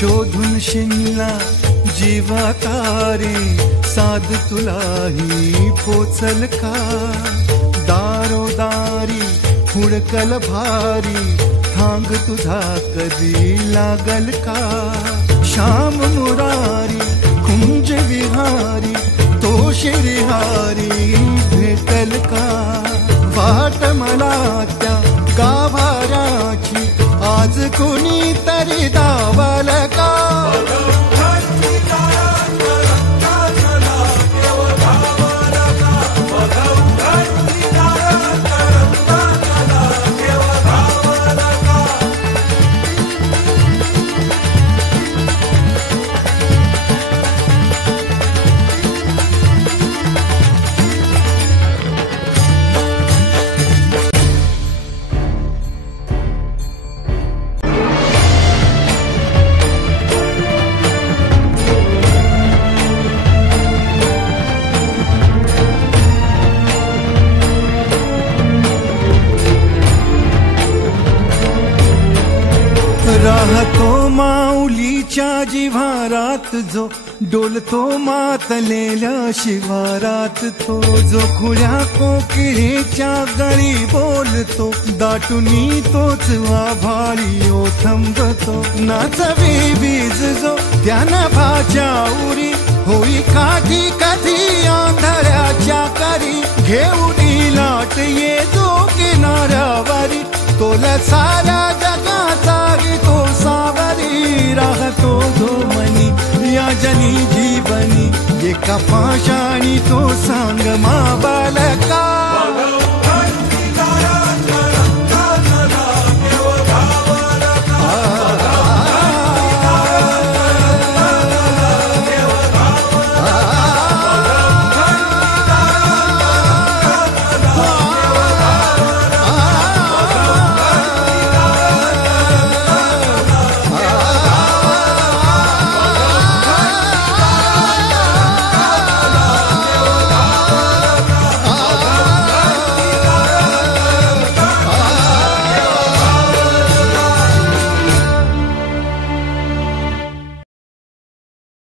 शोधून शिनला जीवातारे साध तुलाही पोचल का दारोदारी हुडकल भारी थांग तुझा कधी लागल का श्याम मुरारी कुंज विहारी तो शिरिहारी भेटल का वाट मला त्या गाभाराची आज कोणी तरी दावल का राहतो माऊलीच्या जिव्हारात जो डोलतो मातलेल्या शिवारात तो जो खुल्या कोकिळेच्या गळी बोलतो दाटुनी तोच आभाळी ओथंबतो नाचवी बीज जो त्यानं भाच्या उरी होई काठी कधी आंधळ्याच्या करी घेऊन लाट ये जो किनाऱ्यावरी तोला सारा जगाचा तो सावरी राहतो तो मनी या जनी जीवनी एका पाशाणी तो सांग मा बालका